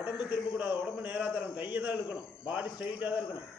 உடம்பு திரும்பக்கூடாது, உடம்பு நேராக தான் இருக்கணும், கையை தான் இழுக்கணும், பாடி ஸ்ட்ரைட்டாக தான் இருக்கணும்.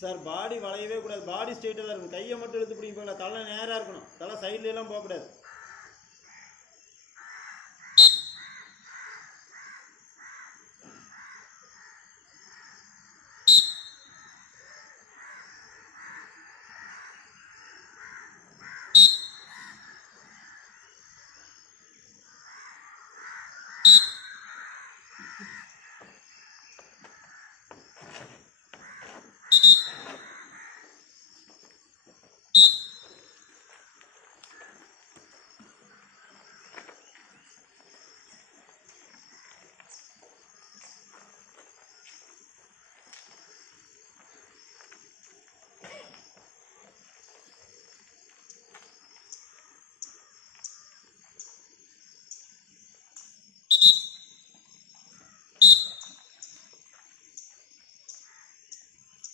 சார் பாடி வளையவே கூடாது, பாடி ஸ்ட்ரெயிட்டாக தான் இருக்கணும், கையை மட்டும் இழுத்து பிடிக்க போகல, தலை நேராக இருக்கணும், தலை சைட்லாம் போகக்கூடாது.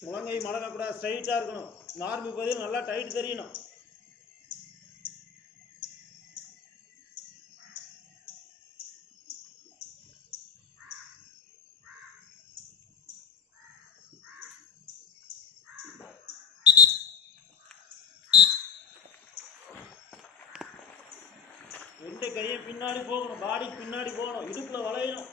முழங்கை மடங்கக்கூடாது, ஸ்ட்ரைட்டாக இருக்கணும், மார்பு பதில் நல்லா டைட் தெரியணும். ரெண்டு கையும் பின்னாடி போகணும், பாடி பின்னாடி போகணும், இடுப்புல வளையணும்.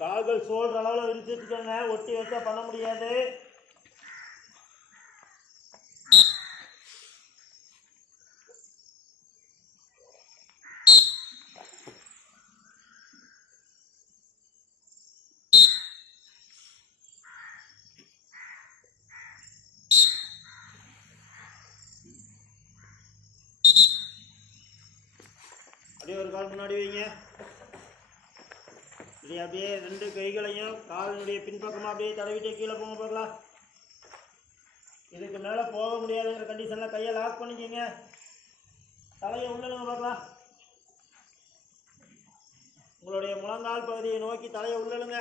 கால்கள் சோல்ற அளவில் விரிச்சு வச்சுக்கோங்க, ஒட்டி வச்சா பண்ண முடியாது. அப்படியே ஒரு கால் முன்னாடி வைங்க. இப்படி அப்படியே ரெண்டு கைகளையும் காலினுடைய பின்பக்கமாக அப்படியே தடவிட்டே கீழே போங்க பார்க்கலாம். இதுக்கு மேலே போக முடியாதுங்கிற கண்டிஷனில் கையை லாக் பண்ணிக்கிங்க. தலையை உள்ளலுங்க பார்க்கலாம். உங்களுடைய முழங்கால் பகுதியை நோக்கி தலையை உள்ளலுங்க.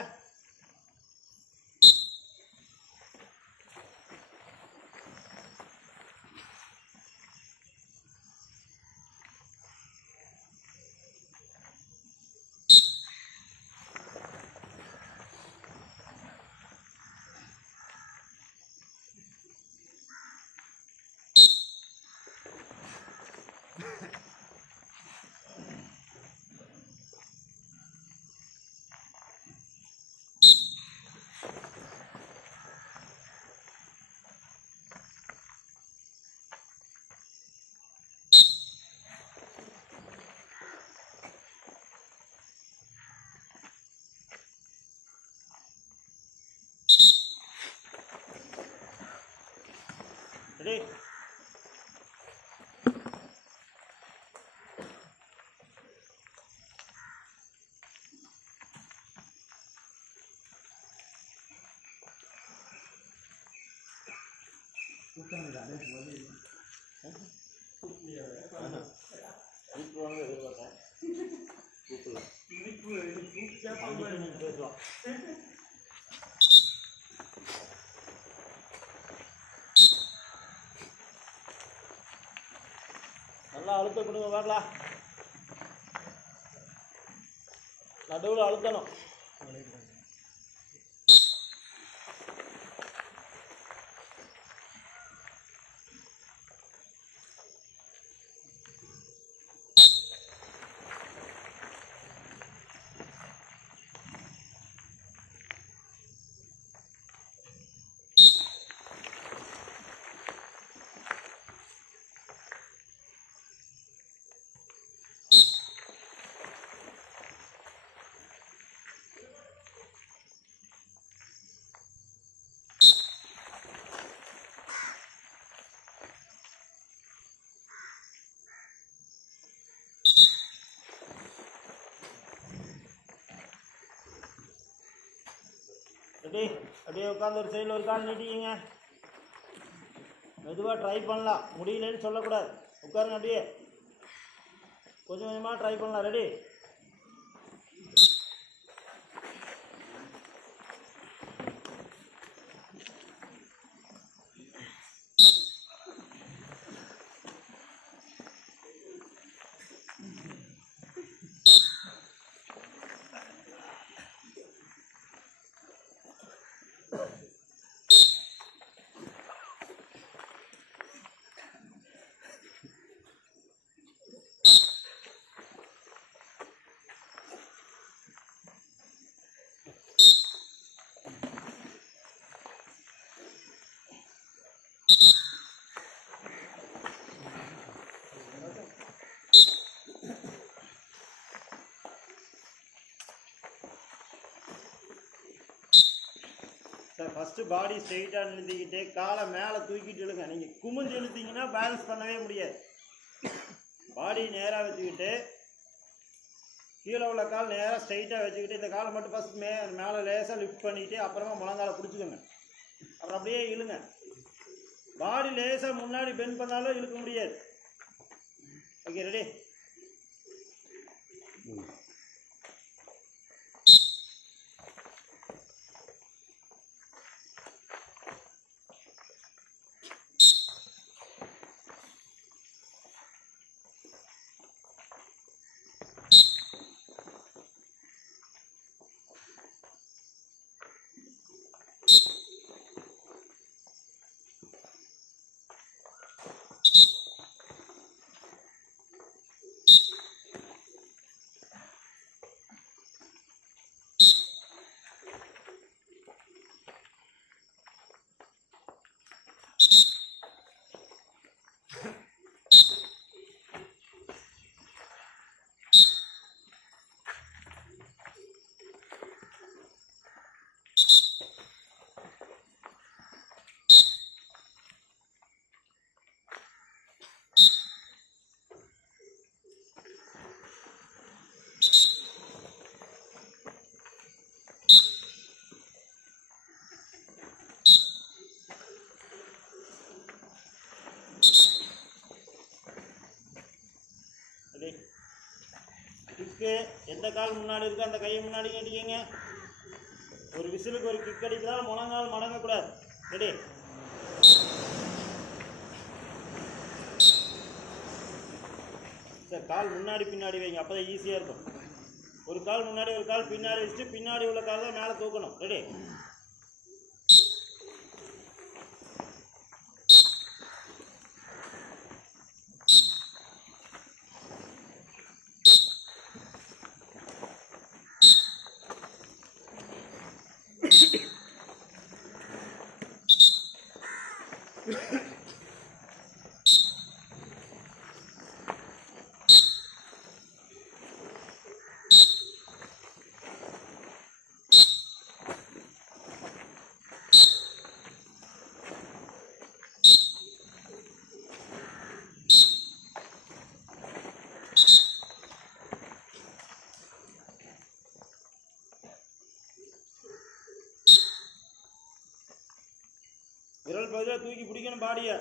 ரெடி. நல்லா அழுத்த கொடுங்க பார்க்கலாம். நடுவில் அழுத்தணும். ரெடி. அப்படியே உட்காந்து ஒரு சைடில் ஒரு கால் நீட்டிக்கிங்க. மெதுவாக ட்ரை பண்ணலாம், முடியலன்னு சொல்லக்கூடாது. உட்காருங்க, அப்படியே கொஞ்சம் கொஞ்சமாக ட்ரை பண்ணலாம். ரெடி. சார், ஃபஸ்ட்டு பாடி ஸ்ட்ரெயிட்டாக நிறுத்திக்கிட்டு காலை மேலே தூக்கிட்டு இழுங்க. நீங்கள் குமிஞ்சு இழுத்தீங்கன்னா பேலன்ஸ் பண்ணவே முடியாது. பாடி நேராக வச்சுக்கிட்டு கீழே உள்ள கால் நேராக ஸ்ட்ரெயிட்டாக வச்சுக்கிட்டு இந்த காலை மட்டும் ஃபஸ்ட் மேலே லேசாக லிஃப்ட் பண்ணிவிட்டு அப்புறமா முழங்காலை பிடிச்சிக்கோங்க. அப்புறம் அப்படியே இழுங்க. பாடி லேசாக முன்னாடி பெண்ட் பண்ணாலும் இழுக்க முடியாது. Okay, ready. கிக்கு எந்த கால் முன்னாடி இருக்கோ அந்த கையை முன்னாடி கட்டிக்கங்க. ஒரு விசிலுக்கு ஒரு கிக் அடிக்கலாம், முழங்கால் மடங்கக்கூடாது. ரெடி. சார், கால் முன்னாடி பின்னாடி வைங்க, அப்போ தான் ஈஸியாக இருக்கும். ஒரு கால் முன்னாடி ஒரு கால் பின்னாடி வச்சுட்டு பின்னாடி உள்ள கால் தான் மேலே தூக்கணும். ரெடி. விரல் பகுதியில் தூக்கி பிடிக்கணும் பாடியை.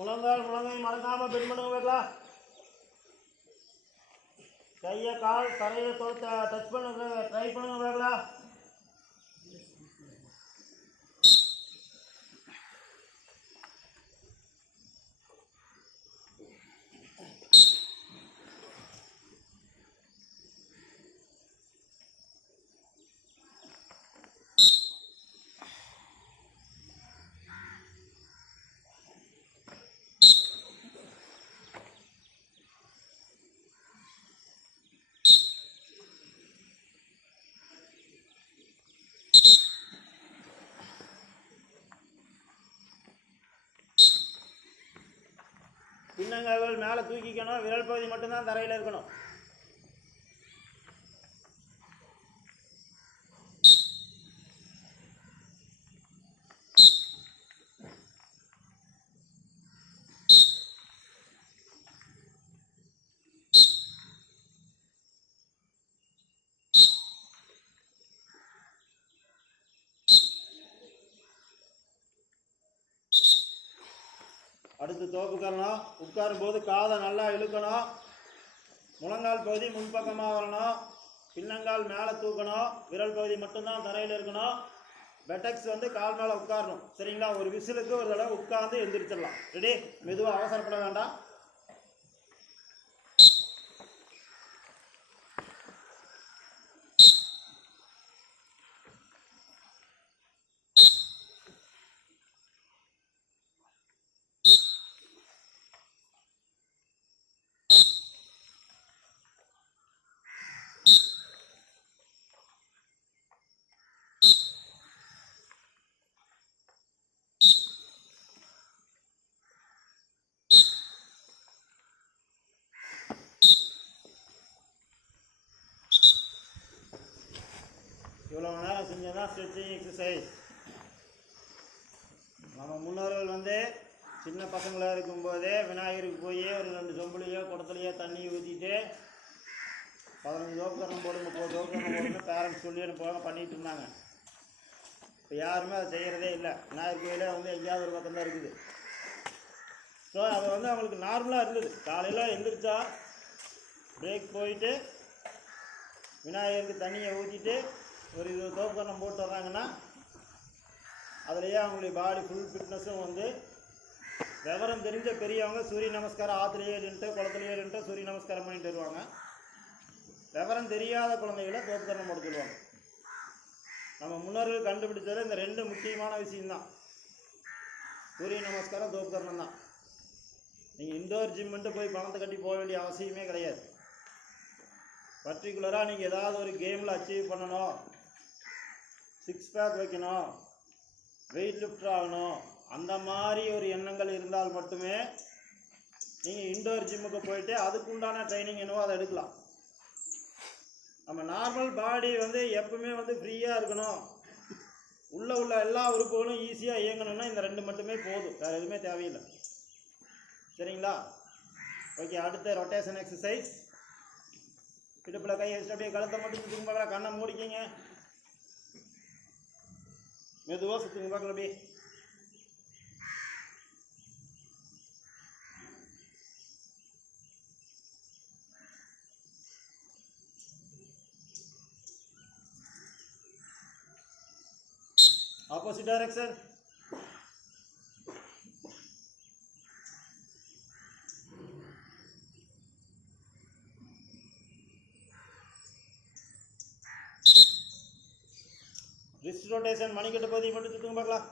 முழங்கால் முழங்கை மறக்காமல் பெண்ட் பண்ணுங்க பார்க்கலாம். கையை கால் தரையை டச் பண்ணுங்க, ட்ரை பண்ணுங்க பார்க்கலாம். பின்னங்கால்கள் மேலே தூக்கிக்கணும், விரல் பகுதி மட்டும்தான் தரையில் இருக்கணும். அடுத்து தோப்புக்கரணும். உட்காரும் போது காதை நல்லா இழுக்கணும். முழங்கால் பகுதி முன்பக்கமாக வரணும். பின்னங்கால் மேலே தூக்கணும். விரல் பகுதி மட்டும்தான் தரையில் இருக்கணும். பெட்டக்ஸ் வந்து கால் மேலே உட்காரணும். சரிங்களா? ஒரு விசிலுக்கு ஒரு தடவை உட்கார்ந்து எந்திரிச்சிடலாம். ரெடி? மெதுவாக அவசரப்பட வேண்டாம். இவ்வளோ நேரம் செஞ்சதான் ஸ்ட்ரெச்சிங் எக்ஸசைஸ். நம்ம முன்னோர்கள் வந்து சின்ன பசங்களாக இருக்கும்போதே விநாயகருக்கு போய் ஒரு 2 சொம்புலையோ குடத்துலையோ தண்ணி ஊற்றிட்டு 15 தோப்புக்கரணம் போடுங்க, 30 தோப்புக்கரணம் போடுங்க பேரண்ட்ஸ் சொல்லி அனுப்புவாங்க, பண்ணிகிட்டு இருந்தாங்க. இப்போ யாருமே அதை செய்கிறதே இல்லை. விநாயகர் கோயிலே வந்து எங்கேயாவது ஒரு பக்கம் தான் இருக்குது. ஸோ அது வந்து அவங்களுக்கு நார்மலாக இருந்தது. காலையில் எழுந்திரிச்சா பிரேக் போயிட்டு விநாயகருக்கு தண்ணியை ஊற்றிட்டு ஒரு 20 தோப்புக்கரணம் போட்டு வர்றாங்கன்னா அதுலேயே அவங்களுடைய பாடி ஃபுல் ஃபிட்னஸும் வந்து விவரம் தெரிஞ்ச பெரியவங்க சூரிய நமஸ்காரம் ஆற்றுலையே நின்றுட்டு குளத்துலையே நின்றுட்டு சூரிய நமஸ்காரம் பண்ணிட்டு வருவாங்க. விவரம் தெரியாத குழந்தைகளை தோப்புக்கரணம் போட சொல்லுவாங்க. நம்ம முன்னோர்கள் கண்டுபிடிச்சதில் இந்த 2 முக்கியமான விஷயம்தான். சூரிய நமஸ்காரம், தோப்புக்கரணம் தான். நீங்கள் இண்டோர் ஜிம்மெண்ட்டு போய் பணத்தை கட்டி போக வேண்டிய அவசியமே கிடையாது. பர்டிகுலராக நீங்கள் ஏதாவது ஒரு கேமில் அச்சீவ் பண்ணணும், 6 பேக் வைக்கணும், வெயிட் லிஃப்டர் ஆகணும், அந்த மாதிரி ஒரு எண்ணங்கள் இருந்தால் மட்டுமே நீங்கள் இண்டோர் ஜிம்முக்கு போயிட்டு அதுக்குண்டான ட்ரைனிங் என்னவோ அதை எடுக்கலாம். நம்ம நார்மல் பாடி வந்து எப்பவுமே வந்து ஃப்ரீயாக இருக்கணும், உள்ள எல்லா உறுப்புகளும் ஈஸியாக இயங்கணும்னா இந்த 2 மட்டுமே போதும், வேறு எதுவுமே தேவையில்லை. சரிங்களா? ஓகே, அடுத்த ரொட்டேஷன் எக்ஸசைஸ். இடுப்பில் கை வச்சுட்டு அப்படியே கழுத்தை மட்டும் சுற்றுங்க பார்க்கலாம். கண்ணை மூடிக்கிங்க, மெதுவாக சுற்றுங்க பார்க்கலாம். அப்படியே opposite direction. Wrist rotation மணிக்கட்டு பகுதி மட்டும் சுத்துங்க பார்க்கலாம்.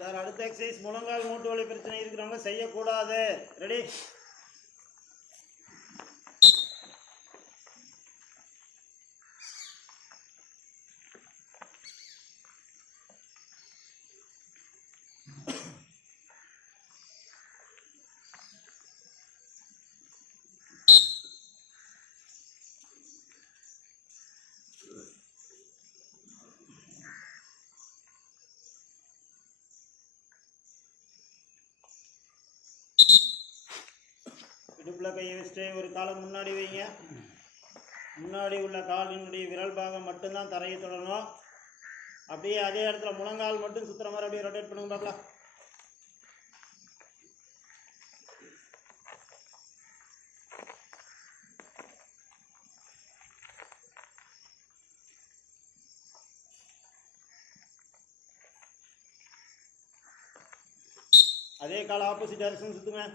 சார் அடுத்த எக்ஸசைஸ் முழங்கால் மூட்டு வலி பிரச்சனை இருக்கிறவங்க செய்யக்கூடாது. ரெடி? இடுப்புல கையை வச்சுட்டு ஒரு காலை முன்னாடி வைங்க. முன்னாடி உள்ள காலினுடைய விரல் பாகம் மட்டும்தான் தரையை தொடரணும். அப்படியே அதே இடத்துல முழங்கால் மட்டும் சுத்துற மாதிரி அப்படியே ரொட்டேட் பண்ணுங்க பார்க்கலாம். அதே கால ஆப்போசிட் டைரக்ஷன் சுத்துங்க.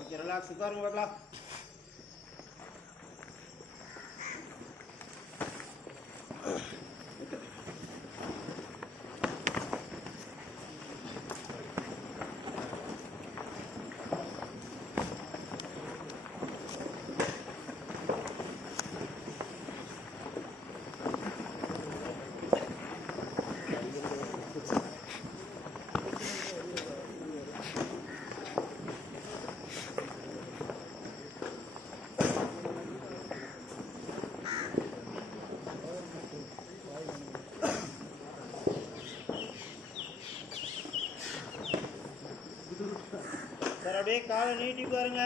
ஓகே, ரிலாக்ஸ் உட்காருங்க பார்க்கலாம். அப்படியே காலை நீட்டி பாருங்க.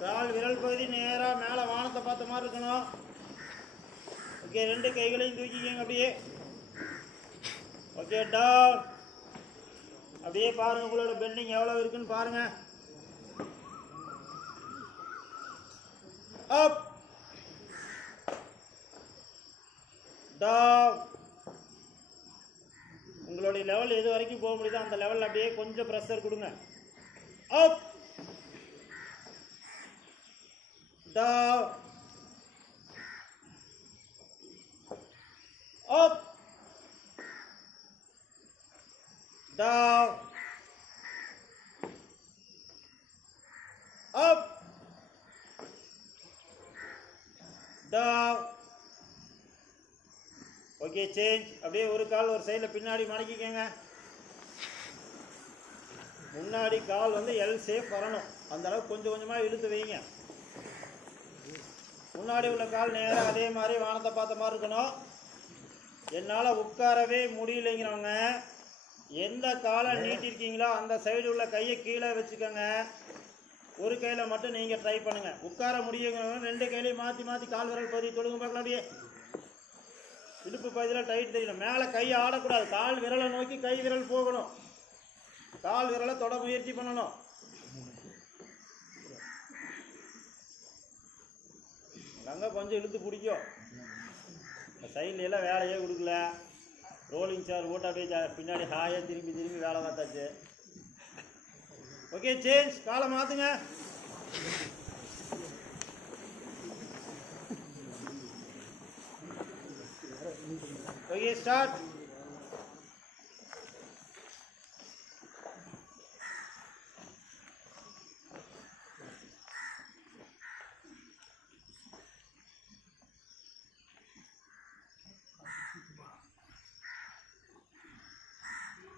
கால் விரல் பகுதி நேராக மேலே வானத்தை பார்த்த மாதிரி இருக்கணும். ஓகே, 2 கைகளையும் தூக்கிக்கங்க அப்படியே. Okay, down. அப்படியே பாருங்க உங்களோட பெண்டிங் எவ்வளோ இருக்குன்னு பாருங்க. Up down. உங்களுடைய லெவல் எது வரைக்கும் போக முடியுதோ அந்த லெவலில் அப்படியே கொஞ்சம் ப்ரெஷர் கொடுங்க. Up down up down up down. Okay, change. அப்படியே ஒரு கால் ஒரு சைடில் பின்னாடி மடக்கிக்கங்க. முன்னாடி கால் வந்து எல் ஷேப் வரணும். அந்த அளவுக்கு கொஞ்சம் கொஞ்சமாக இழுத்து வைங்க. முன்னாடி உள்ள கால் நேராக அதே மாதிரி வானத்தை பார்த்த மாதிரி இருக்கணும். என்னால் உட்காரவே முடியலைங்கிறவங்க எந்த காலை நீட்டிருக்கீங்களோ அந்த சைடு உள்ள கையை கீழே வச்சுக்கோங்க. ஒரு கையில் மட்டும் நீங்கள் ட்ரை பண்ணுங்கள். உட்கார முடியுங்கிறவங்க 2 கையிலையும் மாற்றி மாற்றி கால் விரல் பகுதி தொடுங்க பார்க்கலாம். அப்படியே இடுப்பு பகுதியில் டைட் தெரியணும். மேலே கை ஆடக்கூடாது. கால் விரலை நோக்கி கை விரல் போகணும். கால் விரலை தொட முயற்சி பண்ணணும். அங்கே கொஞ்சம் இழுத்து பிடிக்கும். சைட்ல எல்லாம் வேலையே கொடுக்கல. ரோலிங் சேர் போட்டு அப்படியே பின்னாடி ஹாயாக திரும்பி திரும்பி வேலை பார்த்தாச்சு. Okay, change. காலை மாற்றுங்க. Okay, start.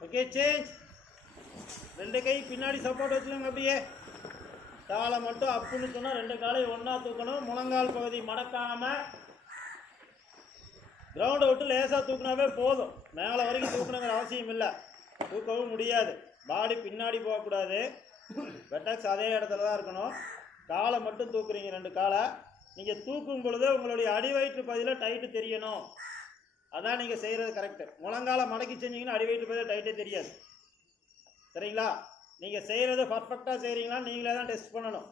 Okay, change. 2 கை பின்னாடி சப்போர்ட் வச்சுக்கோங்க. அப்படியே காலை மட்டும் அப்புன்னு சொன்னால் 2 காலையும் ஒன்றா தூக்கணும். முழங்கால் பகுதி மடக்காம கிரவுண்டை விட்டு லேசாக தூக்கினாவே போதும். மேலே வரைக்கும் தூக்கணுங்கிற அவசியம் இல்லை. தூக்கவும் முடியாது. பாடி பின்னாடி போகக்கூடாது. வெட்டாக்ஸ் அதே இடத்துல தான் இருக்கணும். காலை மட்டும் தூக்குறீங்க. 2 காலை நீங்கள் தூக்கும் பொழுது உங்களுடைய அடிவயிற்று பகுதியில் டைட்டு தெரியணும். அதான் நீங்கள் செய்கிறது கரெக்டு. முழங்கால மடக்கி செஞ்சீங்கன்னா அடிவயிற்று பகுதியில் டைட்டே தெரியாது. சரிங்களா? நீங்கள் செய்கிறது பர்ஃபெக்டாக செய்கிறீங்களா நீங்களே தான் டெஸ்ட் பண்ணணும்.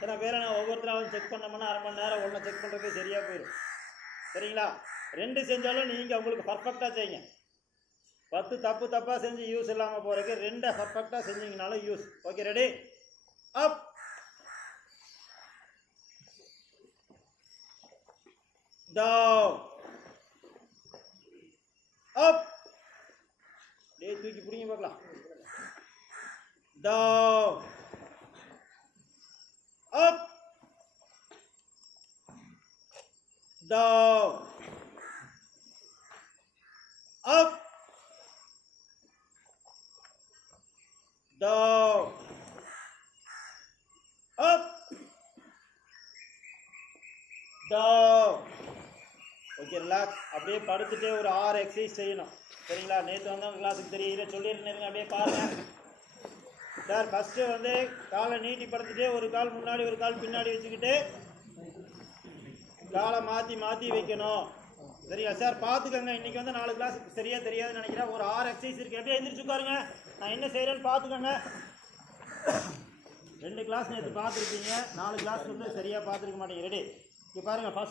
சில பேரை நான் ஒவ்வொருத்தராகவும் செக் பண்ணோம்னா அரை மணி நேரம் ஒன்றை செக் பண்ணுறதுக்கு சரியாக போயிடும். சரிங்களா? 2 செஞ்சாலும் நீங்கள் உங்களுக்கு பர்ஃபெக்டாக செய்யுங்க. 10 தப்பாக செஞ்சு யூஸ் இல்லாமல் போகிறதுக்கு 2 பர்ஃபெக்டாக செஞ்சீங்கனாலும் use. Okay, ready? Up down up. டே தூக்கி பிடிங்க பார்க்கலாம். Down up down up down up down. Okay, relax. அப்படியே படுத்துட்டே ஒரு 6 எக்ஸசைஸ் செய்யணும். சரிங்களா? நேற்று வந்து கிளாஸுக்கு தெரியல சொல்லியிருந்தேங்க. அப்படியே பாருங்கள் சார். ஃபஸ்ட்டு வந்து காலை நீட்டி படுத்துட்டே ஒரு கால் முன்னாடி ஒரு கால் பின்னாடி வச்சுக்கிட்டு காலை மாற்றி மாற்றி வைக்கணும். சரியா சார்? பார்த்துக்கோங்க. இன்றைக்கி வந்து 4 கிளாஸ் சரியாக தெரியாதுன்னு நினைக்கிறேன். ஒரு 6 எக்ஸசைஸ் இருக்குது. அப்படியே எழுந்திரிச்சு உட்காருங்க. நான் என்ன செய்கிறேன்னு பார்த்துக்கோங்க. 2 கிளாஸ் நேற்று பார்த்துருக்கீங்க. 4 கிளாஸ் வந்து சரியாக பார்த்துருக்க மாட்டேங்க. ரெடி? இங்கே பாருங்கள். ஃபஸ்ட்